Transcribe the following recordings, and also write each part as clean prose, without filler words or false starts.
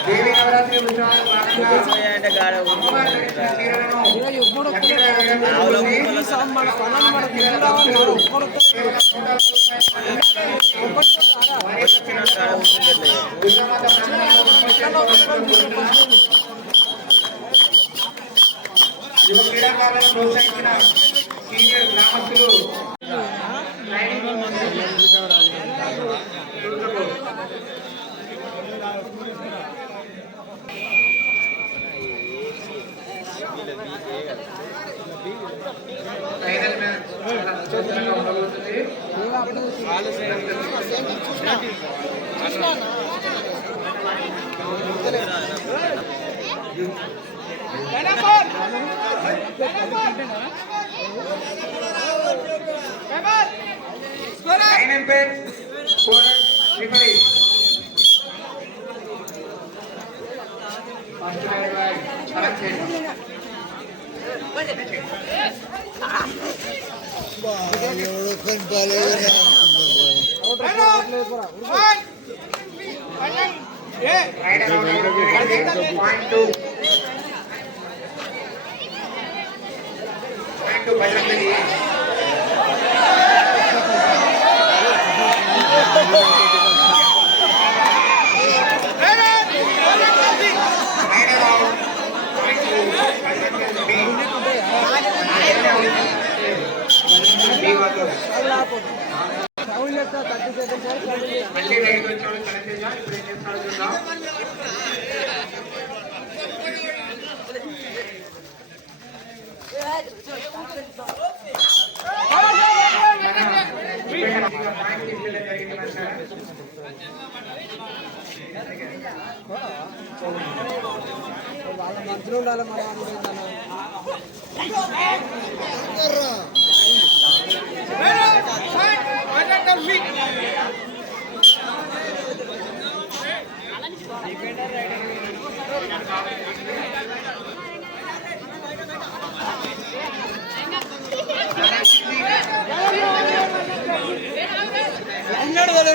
దేవి నవరాత్రి ఉత్సవాల యువ క్రీడాకారులను ప్రోత్సహించిన సీనియర్ గ్రామస్తులు వాళ్ళ మంత్రులు ఉండాలి మన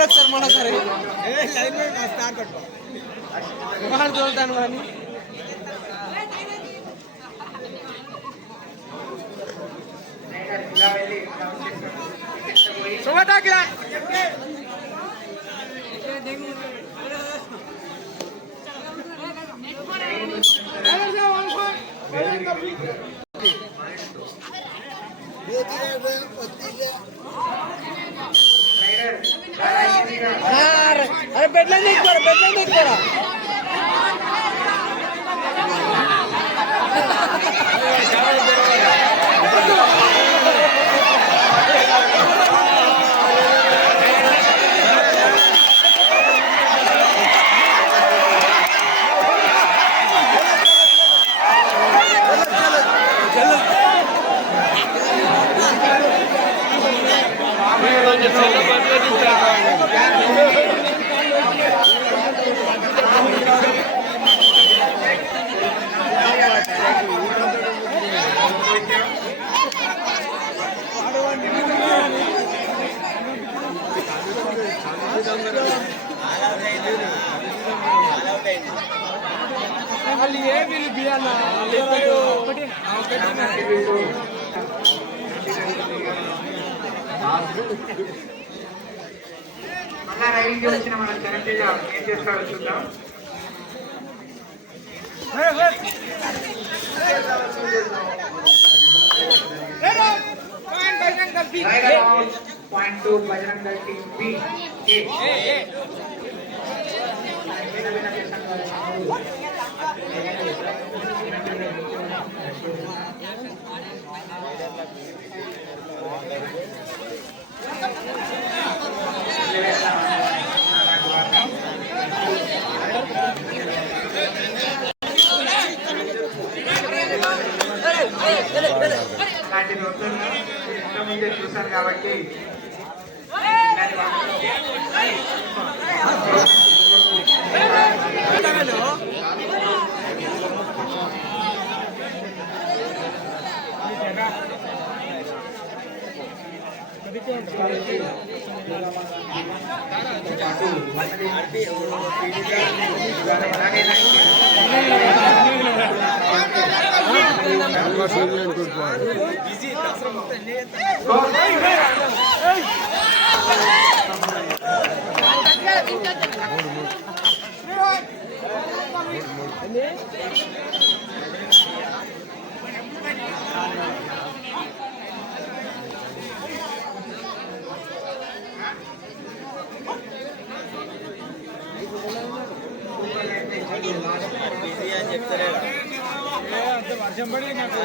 సార్ మన సరే చూస్తాను కానీ अरे बेटला नहीं करा మళ్ళా రైలింగ్ వచ్చిన మన చరణ్తేజ ఏం చేస్తాడో చూద్దాం. Point 2 Bajrang Dal team B ఇలాంటి నృత్యాలను ఇంతకుముందే చూశాను కాబట్టి వర్షం పడి నాకు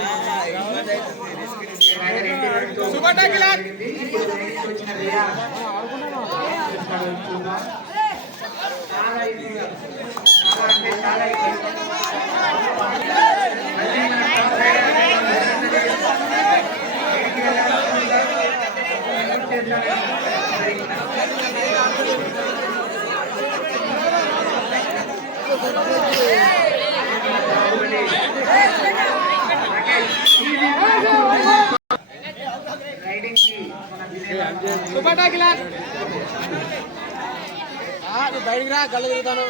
బయటికి రా కళ్ళు తిరుగుతాను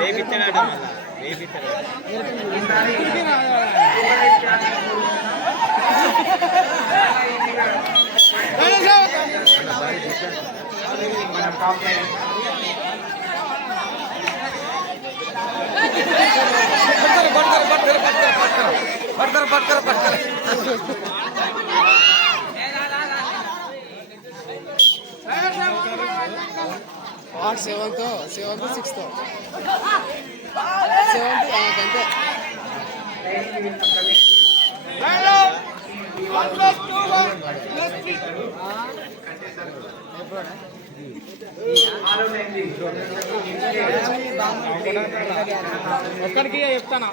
రేపిస్తాడట సెవెంత్ సిక్స్త్ సెవెంత్ అంతే ఒక్కడికి చెప్తానా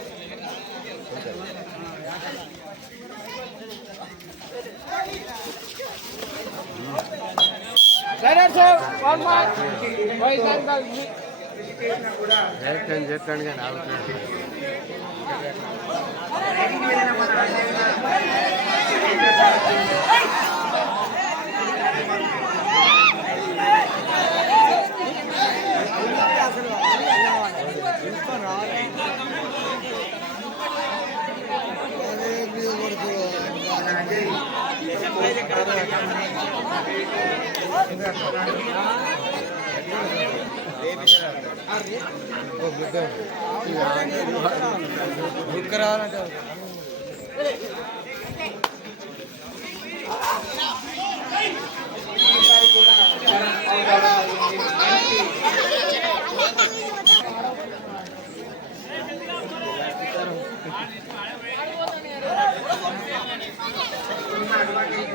చెప్తాను కానీ రావాలంటే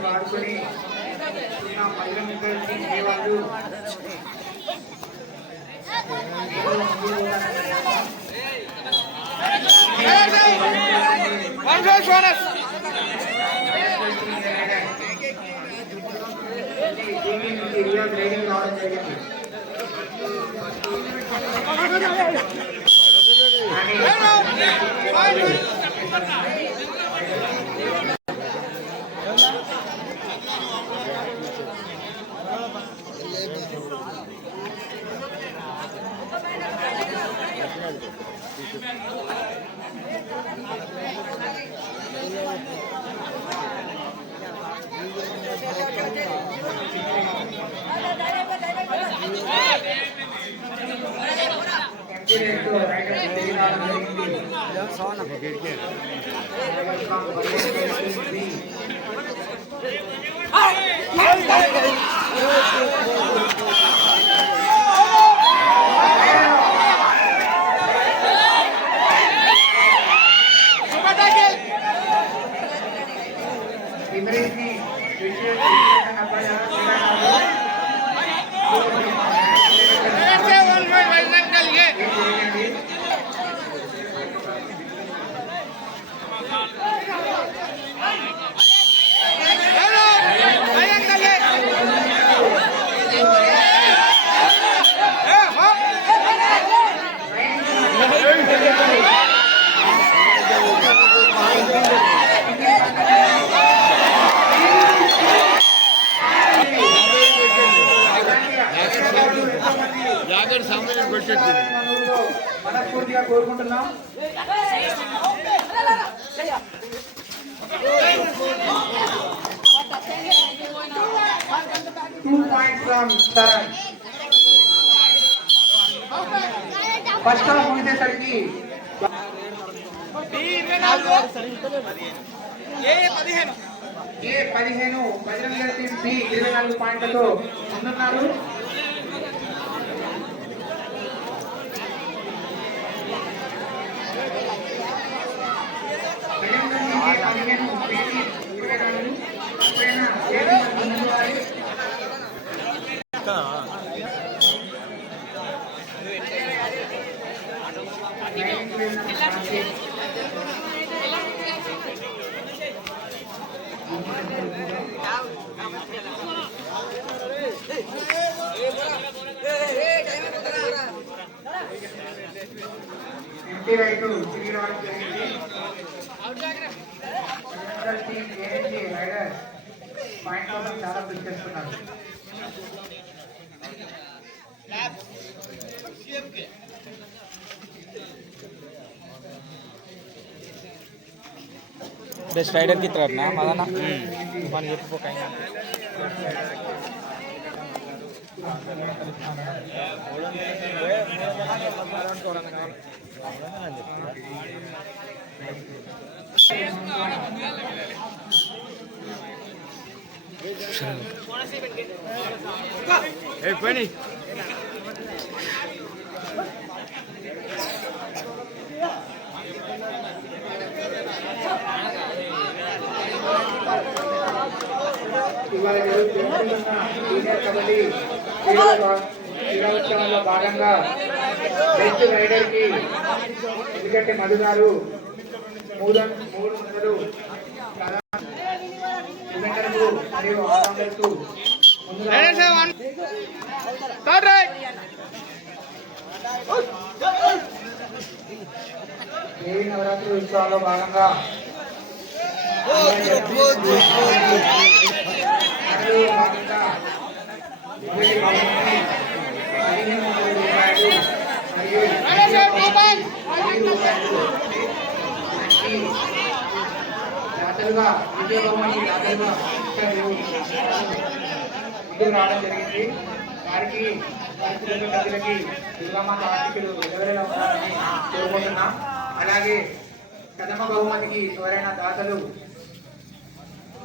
వాడుకొని వాళ్ళు గ్రేడింగ్ రావడం జరిగింది. మనస్ఫూర్తిగా కోరుకుంటున్నాం. ఫస్ట్ హాఫ్ ముగిసేసరికి A15 బజరంగ టీం బి 24 పాయింట్లతో ముందున్నారు. ఎంపీ రైతు తిరిగి రావడం జరిగింది. రైడర్ పాయింట్ కోసం చాలా కృషి చేస్తున్నారు. बेस्ट राइडर की तरफ ना माला ना वन ये तो कहीं एक बनी ఇవాళ జరుగుతున్న జూనియర్ కబడ్డీ క్రీడోత్సవంలో భాగంగా బెస్ట్ రైడర్ కి ఎందుకంటే మధు గారు 300 మరియు ఆల్రౌండర్స్ దేవి నవరాత్రి ఉత్సవాల్లో భాగంగా దాతలుగా విజయభవన్ దాతలుగా ముందుకు రావడం జరిగింది. వారికి ప్రజలకి దుర్గామాత ఆశీస్సులు ఎవరైనా ఉండాలని కోరుకుంటున్నాం. అలాగే కదమ బహుమతికి ఎవరైనా దాతలు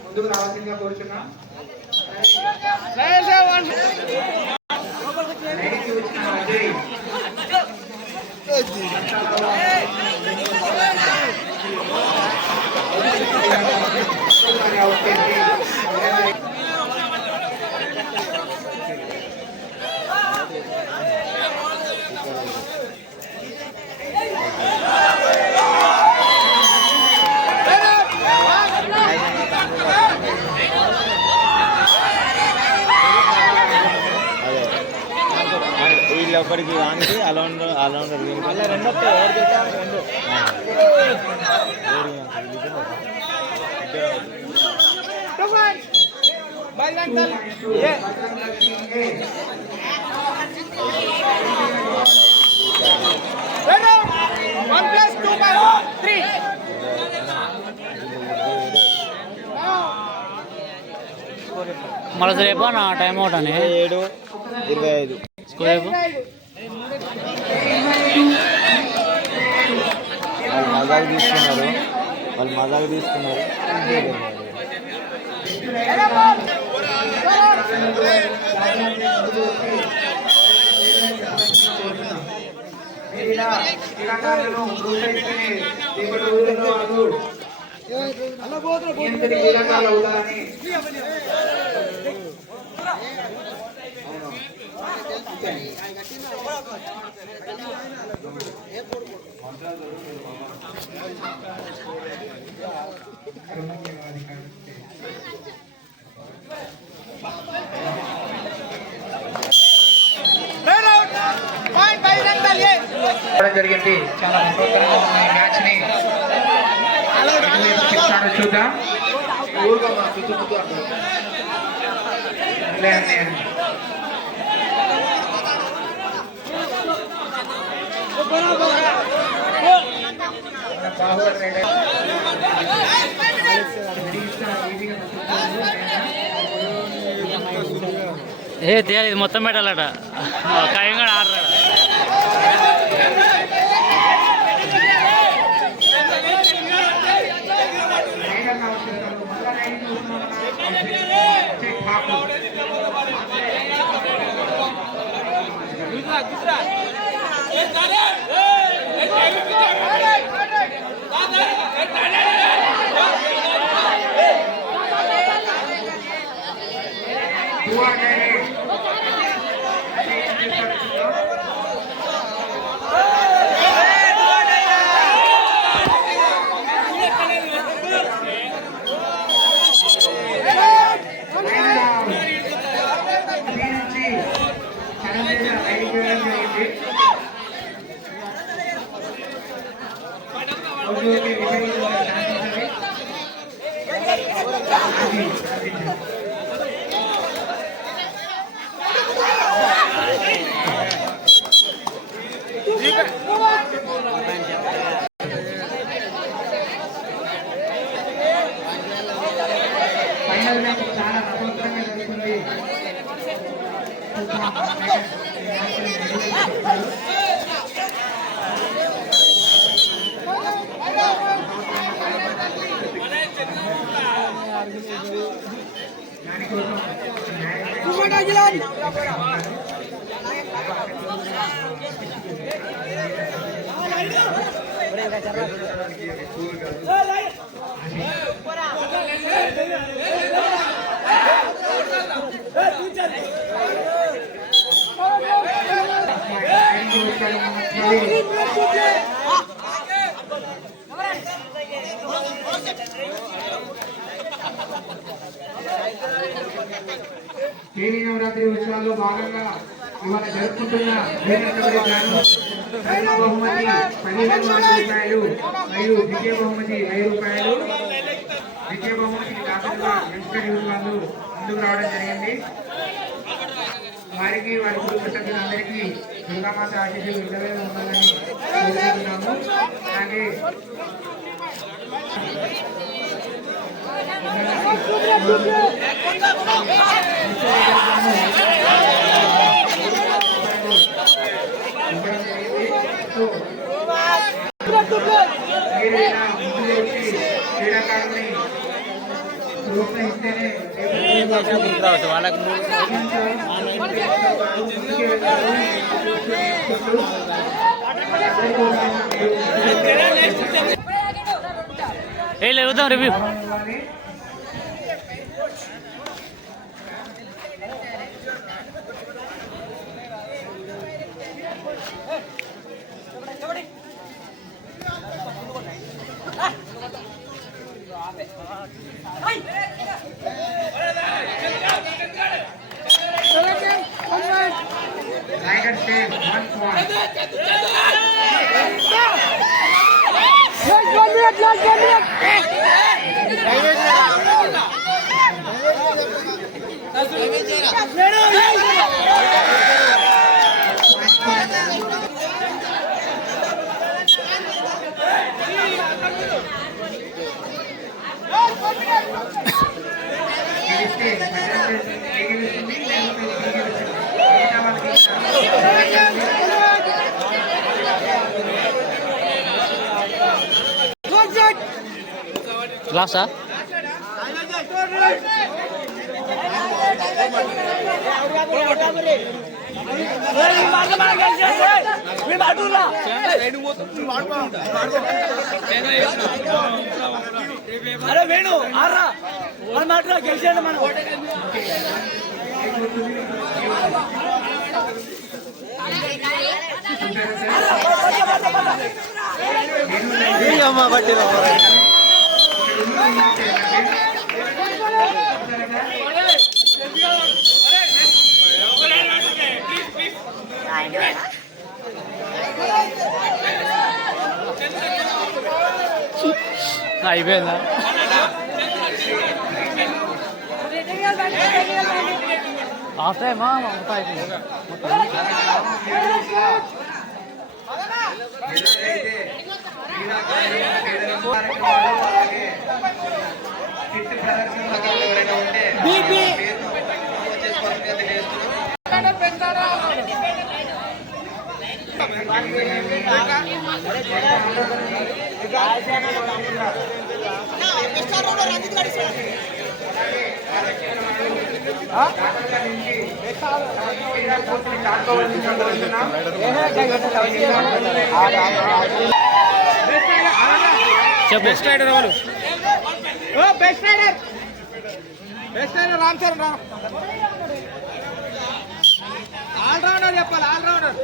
ముందుకు రావాల్సిందిగా కోరుచున్నాం. లోపలికి వానికి అలౌండర్ రెండు మళ్ళీ రేపు నా టైం అవుట్ అని 7:25 రేపు వాళ్ళు మజాకు తీసుకున్నారు క్రీడాకారులను ప్రోత్సహిస్తేనే రేపటి రోజుల్లో వాళ్ళు క్రీడాకారులు అవుతారని జరిగింది. చాలా సంతోషంగా ఉన్న ఈ మ్యాచ్ ని చూద్దాం. బాహుబలి రైడర్ ఏ తీయాలి ఇది మొత్తం పెట్టాలట ఖాయంగా ఆడరాడ చాలా రసవత్తరంగా జరుగుతుంది. దేవి నవరాత్రి ఉత్సవాల్లో భాగంగా ఇవాళ జరుపుకుంటున్న ప్రథమ బహుమతి 15,000 రూపాయలు మరియు ద్వితీయ బహుమతి 1000 రూపాయలు. ద్వితీయ బహుమతికి దాఖలుగా వెంకట వాళ్ళు ముందుకు రావడం జరిగింది. వారికి వారి కుటుంబ సభ్యులందరికీ దుర్గామాత ఆశీస్సులు ఉండవే ఉండాలని కోరుకుంటున్నాము. అలాగే క్రీడాకారుని ప్రోత్సహిస్తేనే వాళ్ళకి ఏ లేవుదాం రివ్యూ Tiger save 1 point. గ్లాసా అరే వేణు ఆర్రా వాళ్ళు మాట్లాడ గెలిచాడు మనం అమ్మ బట్టి అయిపోయిందా హాఫ్ టైమా మొత్తం అయిపోయింది ఎలాగైతే క్రీడాకారులు, పేదలకు అలాగే చిట్టు ప్రదర్శనకారులు ఎవరైనా ఉంటే పేరును నమోదు చేసుకోవాలని తెలియజేస్తున్నాం. చెప్పు బెస్ట్ రైడర్ ఎవరు? బెస్ట్ రైడర్ రామ్ చరణ్ రా. ఆల్రౌండర్ చెప్పాలి, allrounder.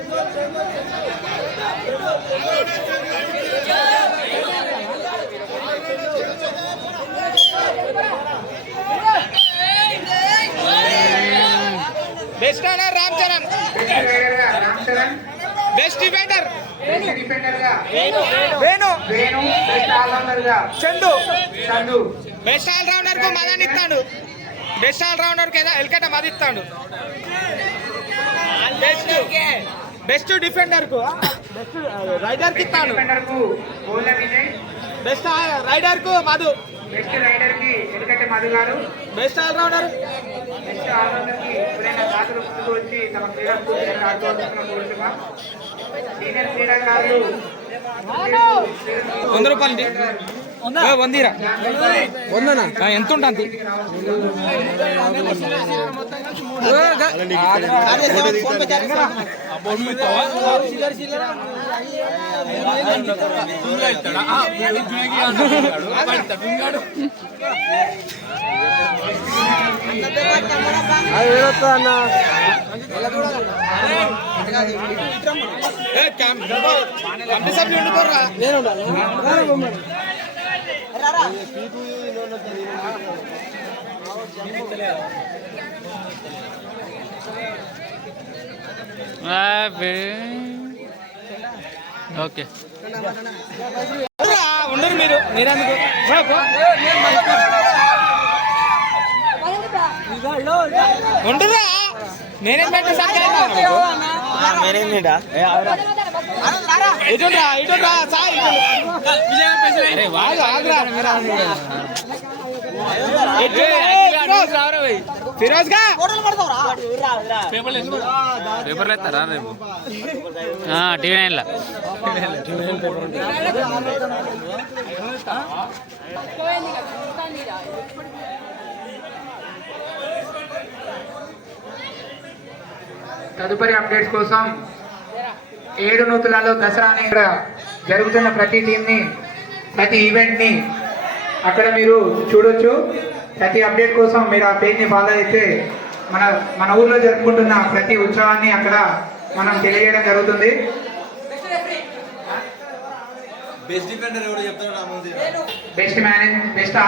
Best raider Ram Charan. Best defender Venu. Chandu. Best allrounder కు మదన్ ఇస్తాడు. బెస్ట్ ఆల్రౌండర్ కి ఎల్కట మది ఇస్తాడు. బెస్ట్ డిఫెండర్ కు బెస్ట్ రైడర్ కి ఇస్తాడు. బెస్ట్ రైడర్ కు మధు. బెస్ట్ రైడర్ కి ఎందుకంటే మధు గారు. బెస్ట్ ఆల్రౌండర్ బెస్ట్ ఆల్రౌండర్ కి ఎవరైనా దాతలు ముందుకు వచ్చి తమ క్రీడా స్ఫూర్తిని ఆడుకోవాల్సిన కోరుతున్నాం. సీనియర్ క్రీడాకారులు 100 రూపాయలు వందిరా వందనా ఎంత ఉంటుంది? ఓకే ఉండరు మీరు మీరెందుకు ఉండరా? నేనేం పెట్టా సార్? ఇటుండ్రా ఇటుండ్రా సార్. ఫిరోజ్ గా పేపర్ ఎత్తారా రేపు? టీవీ9 తదుపరి అప్డేట్స్ కోసం 7 నూతులలో దసరాని ఇక్కడ జరుగుతున్న ప్రతి టీంని, ప్రతి ఈవెంట్ని అక్కడ మీరు చూడొచ్చు. ప్రతి అప్డేట్ కోసం మీరు ఆ పేజ్ని ఫాలో అయితే మన ఊర్లో జరుపుకుంటున్న ప్రతి ఉత్సవాన్ని అక్కడ మనం తెలియజేయడం జరుగుతుంది. బెస్ట్ డిఫెండర్ ఎవరు చెప్తారు? బెస్ట్